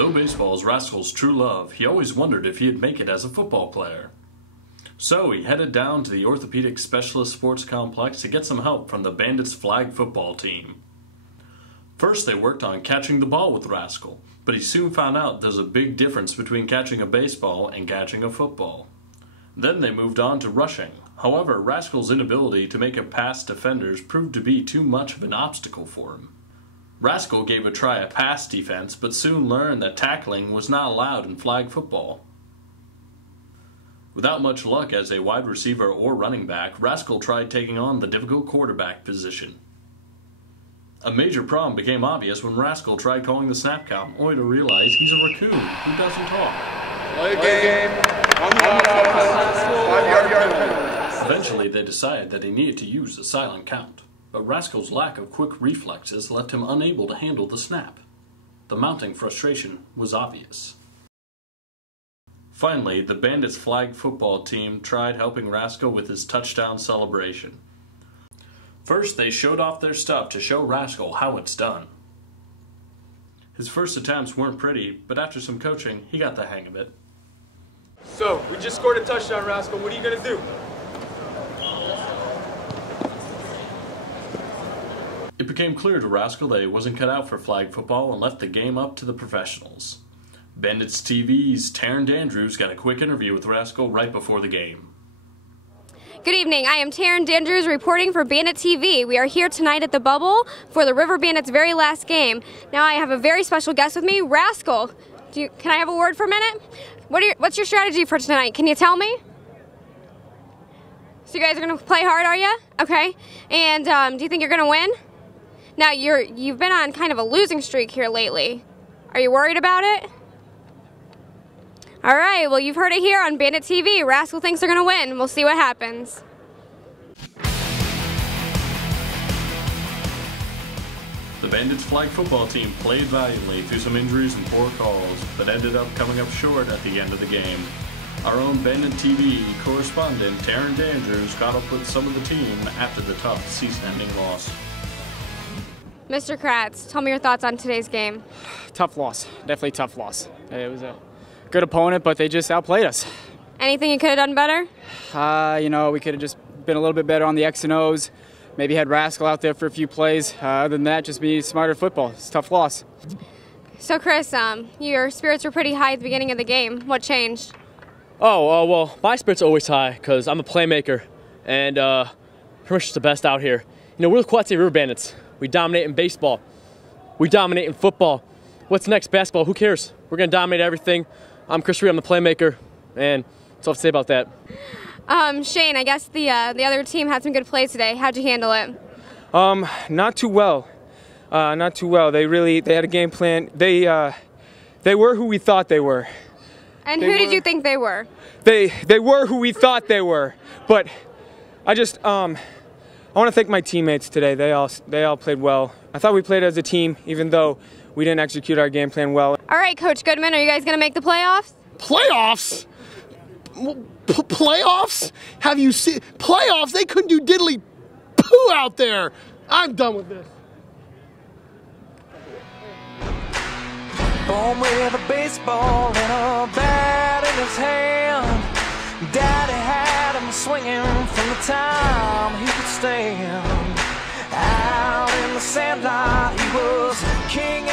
Though baseball is Rascal's true love, he always wondered if he'd make it as a football player. So he headed down to the Orthopedic Specialist Sports Complex to get some help from the Bandits flag football team. First they worked on catching the ball with Rascal, but he soon found out there's a big difference between catching a baseball and catching a football. Then they moved on to rushing. However, Rascal's inability to make it past defenders proved to be too much of an obstacle for him. Rascal gave a try at pass defense, but soon learned that tackling was not allowed in flag football. Without much luck as a wide receiver or running back, Rascal tried taking on the difficult quarterback position. A major problem became obvious when Rascal tried calling the snap count, only to realize he's a raccoon who doesn't talk. Play a game. Eventually they decided that he needed to use the silent count, but Rascal's lack of quick reflexes left him unable to handle the snap. The mounting frustration was obvious. Finally, the Bandits flag football team tried helping Rascal with his touchdown celebration. First, they showed off their stuff to show Rascal how it's done. His first attempts weren't pretty, but after some coaching, he got the hang of it. So, we just scored a touchdown, Rascal. What are you going to do? It became clear to Rascal that he wasn't cut out for flag football and left the game up to the professionals. Bandits TV's Taryn Dandrews got a quick interview with Rascal right before the game. Good evening. I am Taryn Dandrews reporting for Bandit TV. We are here tonight at the Bubble for the River Bandits' very last game. Now I have a very special guest with me, Rascal. Can I have a word for a minute? What's your strategy for tonight? Can you tell me? So you guys are going to play hard, are you? Okay. And do you think you're going to win? Now you've been on kind of a losing streak here lately. Are you worried about it? All right, well, you've heard it here on Bandit TV. Rascal thinks they're going to win. We'll see what happens. The Bandits flag football team played valiantly through some injuries and poor calls, but ended up coming up short at the end of the game. Our own Bandit TV correspondent, Taryn Dandrews, caught up with some of the team after the tough season-ending loss. Mr. Kratz, tell me your thoughts on today's game. Tough loss. Definitely tough loss. It was a good opponent, but they just outplayed us. Anything you could have done better? We could have just been a little bit better on the X and O's. Maybe had Rascal out there for a few plays. Other than that, just be smarter at football. It's a tough loss. So, Chris, your spirits were pretty high at the beginning of the game. What changed? Well, my spirits are always high because I'm a playmaker and pretty much just the best out here. We're the Quad State River Bandits. We dominate in baseball. We dominate in football. What's next? Basketball. Who cares? We're going to dominate everything. I'm Chris Reed. I'm the playmaker, and that's all I have to say about that. Shane, I guess the other team had some good plays today. How'd you handle it? Not too well. Not too well. They had a game plan. They were who we thought they were. And who did you think they were? They were who we thought they were. But I want to thank my teammates today. They all played well. I thought we played as a team, even though we didn't execute our game plan well. All right, Coach Goodman, are you guys going to make the playoffs? Playoffs? Playoffs? Have you seen playoffs? They couldn't do diddly poo out there. I'm done with this. Born with a baseball and a bat in his hand. Daddy had him swinging from the time he could stand. Out in the sandlot, he was king.